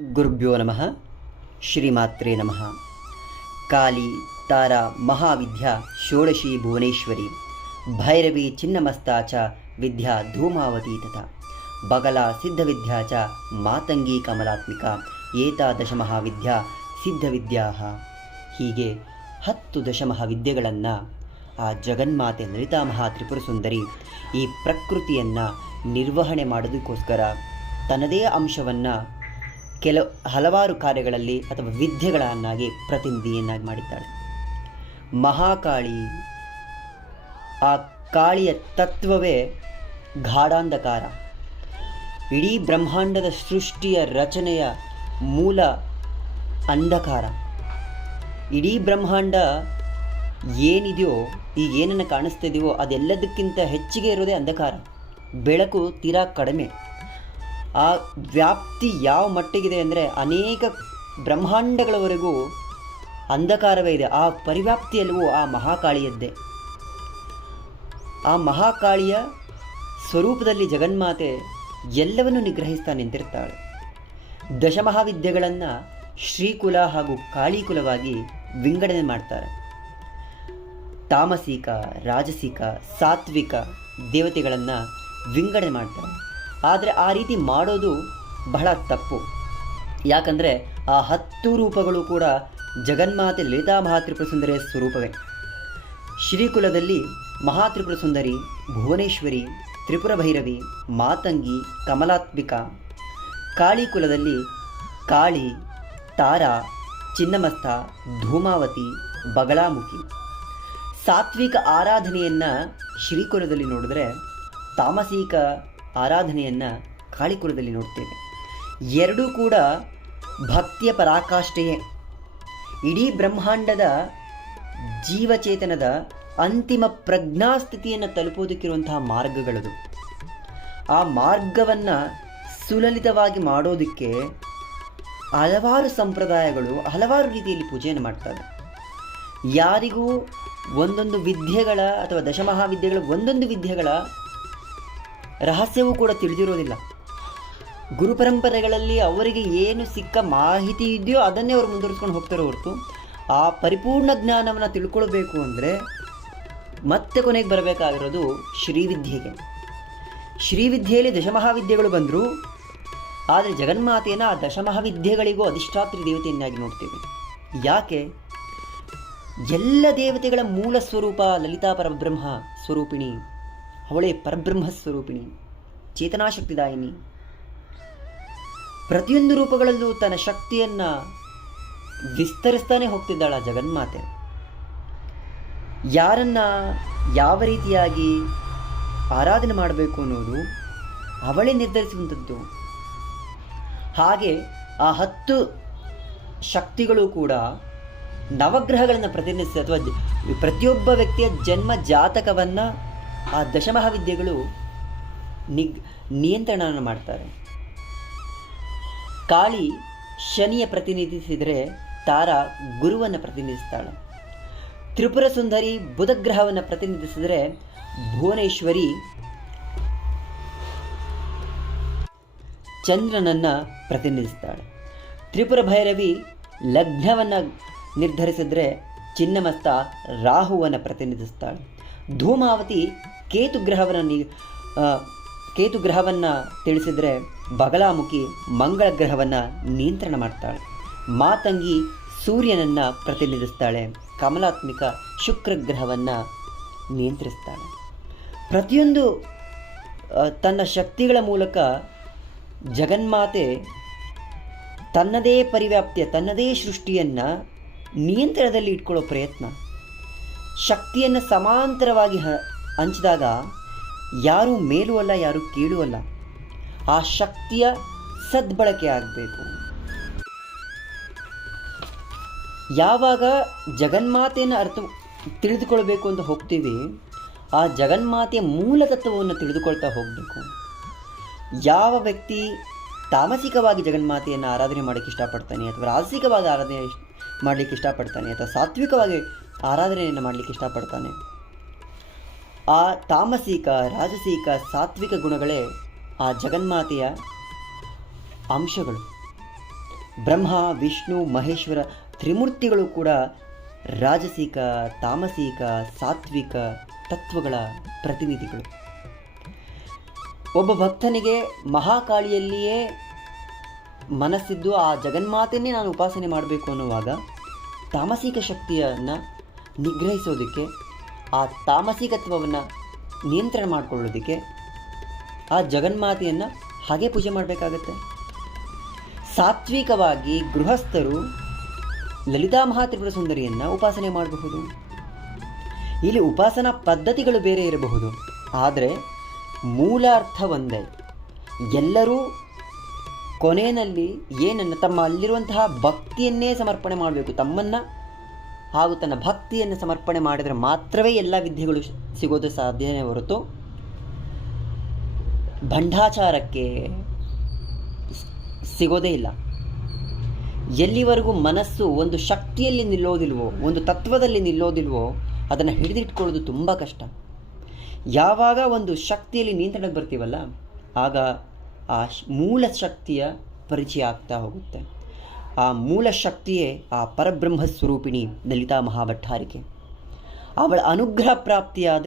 ಗುರುಭ್ಯೋ ನಮಃ. ಶ್ರೀಮಾತ್ರೇ ನಮಃ. ಕಾಳಿ ತಾರಾ ಮಹಾವಿದ್ಯಾ ಷೋಡಶಿ ಭುವನೇಶ್ವರಿ ಭೈರವಿ ಚಿನ್ನಮಸ್ತಾ ಚ ವಿದ್ಯಾ ಧೂಮಾವತಿ ತಥಾ ಬಗಲಾ ಸಿದ್ಧವಿದ್ಯಾ ಚ ಮಾತಂಗಿ ಕಮಲಾತ್ಮಿಕಾ ಏತಾದಶಮಹಾವಿದ್ಯಾ ಸಿದ್ಧವಿದ್ಯಾಃ. ಹೀಗೆ 10 ದಶಮಹಾವಿದ್ಯೆಗಳನ್ನು ಆ ಜಗನ್ಮಾತೆ ಲಲಿತಾ ಮಹಾತ್ರಿಪುರ ಸುಂದರಿ ಈ ಪ್ರಕೃತಿಯನ್ನು ನಿರ್ವಹಣೆ ಮಾಡೋದಕ್ಕೋಸ್ಕರ ತನ್ನದೇ ಅಂಶವನ್ನು ಹಲವಾರು ಕಾರ್ಯಗಳಲ್ಲಿ ಅಥವಾ ವಿದ್ಯೆಗಳನ್ನಾಗಿ ಪ್ರತಿನಿಧಿಯನ್ನಾಗಿ ಮಾಡಿದ್ದಾಳೆ. ಮಹಾಕಾಳಿ, ಆ ಕಾಳಿಯ ತತ್ವವೇ ಗಾಢಾಂಧಕಾರ. ಇಡೀ ಬ್ರಹ್ಮಾಂಡದ ಸೃಷ್ಟಿಯ ರಚನೆಯ ಮೂಲ ಅಂಧಕಾರ. ಇಡೀ ಬ್ರಹ್ಮಾಂಡ ಏನಿದೆಯೋ, ಈಗ ಏನನ್ನು ಕಾಣಿಸ್ತಿದೆಯೋ ಅದೆಲ್ಲದಕ್ಕಿಂತ ಹೆಚ್ಚಿಗೆ ಇರೋದೇ ಅಂಧಕಾರ. ಬೆಳಕು ತೀರಾ ಕಡಿಮೆ. ಆ ವ್ಯಾಪ್ತಿ ಯಾವ ಮಟ್ಟಿಗಿದೆ ಅಂದರೆ ಅನೇಕ ಬ್ರಹ್ಮಾಂಡಗಳವರೆಗೂ ಅಂಧಕಾರವೇ ಇದೆ. ಆ ಪರಿವ್ಯಾಪ್ತಿಯಲ್ಲೂ ಆ ಮಹಾಕಾಳಿಯದ್ದೇ. ಆ ಮಹಾಕಾಳಿಯ ಸ್ವರೂಪದಲ್ಲಿ ಜಗನ್ಮಾತೆ ಎಲ್ಲವನ್ನೂ ನಿಗ್ರಹಿಸ್ತಾ ನಿಂತಿರ್ತಾಳೆ. ದಶಮಹಾವಿದ್ಯೆಗಳನ್ನು ಶ್ರೀಕುಲ ಹಾಗೂ ಕಾಳಿಕುಲವಾಗಿ ವಿಂಗಡಣೆ ಮಾಡ್ತಾರೆ. ತಾಮಸಿಕ, ರಾಜಸಿಕ, ಸಾತ್ವಿಕ ದೇವತೆಗಳನ್ನು ವಿಂಗಡಣೆ ಮಾಡ್ತಾರೆ. ಆದರೆ ಆ ರೀತಿ ಮಾಡೋದು ಬಹಳ ತಪ್ಪು. ಯಾಕಂದರೆ ಆ 10 ರೂಪಗಳು ಕೂಡ ಜಗನ್ಮಾತೆ ಲಲಿತಾ ಮಹಾತ್ರಿಪುರ ಸುಂದರಿಯ ಸ್ವರೂಪವೇ. ಶ್ರೀಕುಲದಲ್ಲಿ ಮಹಾತ್ರಿಪುರ ಸುಂದರಿ, ಭುವನೇಶ್ವರಿ, ತ್ರಿಪುರ ಭೈರವಿ, ಮಾತಂಗಿ, ಕಮಲಾತ್ಮಿಕಾ. ಕಾಳಿಕುಲದಲ್ಲಿ ಕಾಳಿ, ತಾರಾ, ಚಿನ್ನಮಸ್ತಾ, ಧೂಮಾವತಿ, ಬಗಳಾಮುಖಿ. ಸಾತ್ವಿಕ ಆರಾಧನೆಯನ್ನು ಶ್ರೀಕುಲದಲ್ಲಿ ನೋಡಿದ್ರೆ ತಾಮಸಿಕ ಆರಾಧನೆಯನ್ನು ಕಾಳಿಕುಲದಲ್ಲಿ ನೋಡ್ತೇವೆ. ಎರಡೂ ಕೂಡ ಭಕ್ತಿಯ ಪರಾಕಾಷ್ಠೆಯೇ. ಇಡೀ ಬ್ರಹ್ಮಾಂಡದ ಜೀವಚೇತನದ ಅಂತಿಮ ಪ್ರಜ್ಞಾಸ್ಥಿತಿಯನ್ನು ತಲುಪೋದಕ್ಕಿರುವಂತಹ ಮಾರ್ಗಗಳದು. ಆ ಮಾರ್ಗವನ್ನು ಸುಲಲಿತವಾಗಿ ಮಾಡೋದಕ್ಕೆ ಹಲವಾರು ಸಂಪ್ರದಾಯಗಳು ಹಲವಾರು ರೀತಿಯಲ್ಲಿ ಪೂಜೆಯನ್ನು ಮಾಡ್ತಾರೆ. ಯಾರಿಗೂ ಒಂದೊಂದು ವಿದ್ಯೆಗಳ ಅಥವಾ ದಶಮಹಾವಿದ್ಯೆಗಳ ಒಂದೊಂದು ವಿದ್ಯೆಗಳ ರಹಸ್ಯವೂ ಕೂಡ ತಿಳಿದಿರೋದಿಲ್ಲ. ಗುರುಪರಂಪರೆಗಳಲ್ಲಿ ಅವರಿಗೆ ಏನು ಸಿಕ್ಕ ಮಾಹಿತಿ ಇದೆಯೋ ಅದನ್ನೇ ಅವರು ಮುಂದುವರಿಸ್ಕೊಂಡು ಹೋಗ್ತಾರೋ ಹೊರತು ಆ ಪರಿಪೂರ್ಣ ಜ್ಞಾನವನ್ನು ತಿಳ್ಕೊಳ್ಬೇಕು ಅಂದರೆ ಮತ್ತೆ ಕೊನೆಗೆ ಬರಬೇಕಾಗಿರೋದು ಶ್ರೀವಿದ್ಯೆಗೆ. ಶ್ರೀವಿದ್ಯೆಯಲ್ಲಿ ದಶಮಹಾವಿದ್ಯೆಗಳು ಬಂದರೂ ಆದರೆ ಜಗನ್ಮಾತೆಯನ್ನು ಆ ದಶಮಹಾವಿದ್ಯೆಗಳಿಗೂ ಅಧಿಷ್ಠಾತ್ರಿ ದೇವತೆಯನ್ನಾಗಿ ನೋಡ್ತೇವೆ. ಯಾಕೆ? ಎಲ್ಲ ದೇವತೆಗಳ ಮೂಲ ಸ್ವರೂಪ ಲಲಿತಾ ಪರಬ್ರಹ್ಮ ಸ್ವರೂಪಿಣಿ. ಅವಳೇ ಪರಬ್ರಹ್ಮ ಸ್ವರೂಪಿಣಿ, ಚೇತನಾಶಕ್ತಿದಾಯಿನಿ. ಪ್ರತಿಯೊಂದು ರೂಪಗಳಲ್ಲೂ ತನ್ನ ಶಕ್ತಿಯನ್ನು ವಿಸ್ತರಿಸ್ತಾನೆ ಹೋಗ್ತಿದ್ದಾಳ ಜಗನ್ಮಾತೆ. ಯಾರನ್ನು ಯಾವ ರೀತಿಯಾಗಿ ಆರಾಧನೆ ಮಾಡಬೇಕು ಅನ್ನೋದು ಅವಳೇ ನಿರ್ಧರಿಸುವಂಥದ್ದು. ಹಾಗೆ ಆ 10 ಶಕ್ತಿಗಳು ಕೂಡ ನವಗ್ರಹಗಳನ್ನು ಪ್ರತಿನಿಧಿಸಿ ಅಥವಾ ಪ್ರತಿಯೊಬ್ಬ ವ್ಯಕ್ತಿಯ ಜನ್ಮ ಜಾತಕವನ್ನು ಆ ದಶಮಹಾವಿದ್ಯೆಗಳು ನಿಯಂತ್ರಣವನ್ನು ಮಾಡ್ತಾರೆ. ಕಾಳಿ ಶನಿಯ ಪ್ರತಿನಿಧಿಸಿದರೆ ತಾರಾ ಗುರುವನ್ನು ಪ್ರತಿನಿಧಿಸ್ತಾಳೆ. ತ್ರಿಪುರ ಸುಂದರಿ ಬುಧಗ್ರಹವನ್ನು ಪ್ರತಿನಿಧಿಸಿದರೆ ಭುವನೇಶ್ವರಿ ಚಂದ್ರನನ್ನು ಪ್ರತಿನಿಧಿಸ್ತಾಳೆ. ತ್ರಿಪುರ ಭೈರವಿ ಲಗ್ನವನ್ನು ನಿರ್ಧರಿಸಿದರೆ ಚಿನ್ನಮಸ್ತಾ ರಾಹುವನ್ನು ಪ್ರತಿನಿಧಿಸ್ತಾಳೆ. ಧೂಮಾವತಿ ಕೇತುಗ್ರಹವನ್ನು ತಿಳಿಸಿದರೆ ಬಗಲಾಮುಖಿ ಮಂಗಳ ಗ್ರಹವನ್ನು ನಿಯಂತ್ರಣ ಮಾಡ್ತಾಳೆ. ಮಾತಂಗಿ ಸೂರ್ಯನನ್ನು ಪ್ರತಿನಿಧಿಸ್ತಾಳೆ. ಕಮಲಾತ್ಮಿಕ ಶುಕ್ರ ಗ್ರಹವನ್ನು ನಿಯಂತ್ರಿಸ್ತಾಳೆ. ಪ್ರತಿಯೊಂದು ತನ್ನ ಶಕ್ತಿಗಳ ಮೂಲಕ ಜಗನ್ಮಾತೆ ತನ್ನದೇ ಪರಿವ್ಯಾಪ್ತಿಯ ತನ್ನದೇ ಸೃಷ್ಟಿಯನ್ನು ನಿಯಂತ್ರಣದಲ್ಲಿ ಇಟ್ಕೊಳ್ಳೋ ಪ್ರಯತ್ನ. ಶಕ್ತಿಯನ್ನು ಸಮಾಂತರವಾಗಿ ಹಂಚಿದಾಗ ಯಾರೂ ಮೇಲೂ ಅಲ್ಲ, ಯಾರೂ ಕೀಳೂ ಅಲ್ಲ. ಆ ಶಕ್ತಿಯ ಸದ್ಬಳಕೆ ಆಗಬೇಕು. ಯಾವಾಗ ಜಗನ್ಮಾತೆಯನ್ನು ತಿಳಿದುಕೊಳ್ಬೇಕು ಅಂತ ಹೋಗ್ತೀವಿ, ಆ ಜಗನ್ಮಾತೆಯ ಮೂಲ ತತ್ವವನ್ನು ತಿಳಿದುಕೊಳ್ತಾ ಹೋಗಬೇಕು. ಯಾವ ವ್ಯಕ್ತಿ ತಾಮಸಿಕವಾಗಿ ಜಗನ್ಮಾತೆಯನ್ನು ಆರಾಧನೆ ಮಾಡೋಕ್ಕೆ ಇಷ್ಟಪಡ್ತಾನೆ, ಅಥವಾ ರಾಜಸಿಕವಾಗಿ ಆರಾಧನೆ ಮಾಡಲಿಕ್ಕೆ ಇಷ್ಟಪಡ್ತಾನೆ, ಅಥವಾ ಸಾತ್ವಿಕವಾಗಿ ಆರಾಧನೆಯನ್ನು ಮಾಡಲಿಕ್ಕೆ ಇಷ್ಟಪಡ್ತಾನೆ, ಆ ತಾಮಸಿಕ, ರಾಜಸಿಕ, ಸಾತ್ವಿಕ ಗುಣಗಳೇ ಆ ಜಗನ್ಮಾತೆಯ ಅಂಶಗಳು. ಬ್ರಹ್ಮ ವಿಷ್ಣು ಮಹೇಶ್ವರ ತ್ರಿಮೂರ್ತಿಗಳು ಕೂಡ ರಾಜಸಿಕ ತಾಮಸಿಕ ಸಾತ್ವಿಕ ತತ್ವಗಳ ಪ್ರತಿನಿಧಿಗಳು. ಒಬ್ಬ ಭಕ್ತನಿಗೆ ಮಹಾಕಾಳಿಯಲ್ಲಿಯೇ ಮನಸ್ಸಿದ್ದು ಆ ಜಗನ್ಮಾತೆಯನ್ನೇ ನಾನು ಉಪಾಸನೆ ಮಾಡಬೇಕು ಅನ್ನುವಾಗ ತಾಮಸಿಕ ಶಕ್ತಿಯನ್ನು ನಿಗ್ರಹಿಸೋದಕ್ಕೆ, ಆ ತಾಮಸಿಕತ್ವವನ್ನು ನಿಯಂತ್ರಣ ಮಾಡಿಕೊಳ್ಳೋದಕ್ಕೆ ಆ ಜಗನ್ಮಾತೆಯನ್ನು ಹಾಗೆ ಪೂಜೆ ಮಾಡಬೇಕಾಗತ್ತೆ. ಸಾತ್ವಿಕವಾಗಿ ಗೃಹಸ್ಥರು ಲಲಿತಾ ಮಹಾತ್ರಿಪುರ ಸುಂದರಿಯನ್ನು ಉಪಾಸನೆ ಮಾಡಬಹುದು. ಇಲ್ಲಿ ಉಪಾಸನಾ ಪದ್ಧತಿಗಳು ಬೇರೆ ಇರಬಹುದು, ಆದರೆ ಮೂಲ ಅರ್ಥ ಒಂದೇ. ಎಲ್ಲರೂ ಕೊನೆಯಲ್ಲಿ ಏನನ್ನು ತಮ್ಮ ಅಲ್ಲಿರುವಂತಹ ಭಕ್ತಿಯನ್ನೇ ಸಮರ್ಪಣೆ ಮಾಡಬೇಕು. ತಮ್ಮನ್ನು ಹಾಗೂ ತನ್ನ ಭಕ್ತಿಯನ್ನು ಸಮರ್ಪಣೆ ಮಾಡಿದರೆ ಮಾತ್ರವೇ ಎಲ್ಲ ವಿದ್ಯೆಗಳು ಸಿಗೋದು ಸಾಧ್ಯನೇ ಹೊರತು ಭಂಡಾಚಾರಕ್ಕೆ ಸಿಗೋದೇ ಇಲ್ಲ. ಎಲ್ಲಿವರೆಗೂ ಮನಸ್ಸು ಒಂದು ಶಕ್ತಿಯಲ್ಲಿ ನಿಲ್ಲೋದಿಲ್ವೋ, ಒಂದು ತತ್ವದಲ್ಲಿ ನಿಲ್ಲೋದಿಲ್ವೋ, ಅದನ್ನು ಹಿಡಿದಿಟ್ಕೊಳ್ಳೋದು ತುಂಬ ಕಷ್ಟ. ಯಾವಾಗ ಒಂದು ಶಕ್ತಿಯಲ್ಲಿ ನಿಯಂತ್ರಣಕ್ಕೆ ಬರ್ತೀವಲ್ಲ, ಆಗ ಆ ಮೂಲ ಶಕ್ತಿಯ ಪರಿಚಯ ಆಗ್ತಾ ಹೋಗುತ್ತೆ. ಆ ಮೂಲ ಶಕ್ತಿಯೇ ಆ ಪರಬ್ರಹ್ಮ ಸ್ವರೂಪಿಣಿ ಲಲಿತಾ ಮಹಾಭಟ್ಟಾರಿಕೆ. ಅವಳ ಅನುಗ್ರಹ ಪ್ರಾಪ್ತಿಯಾದರೆ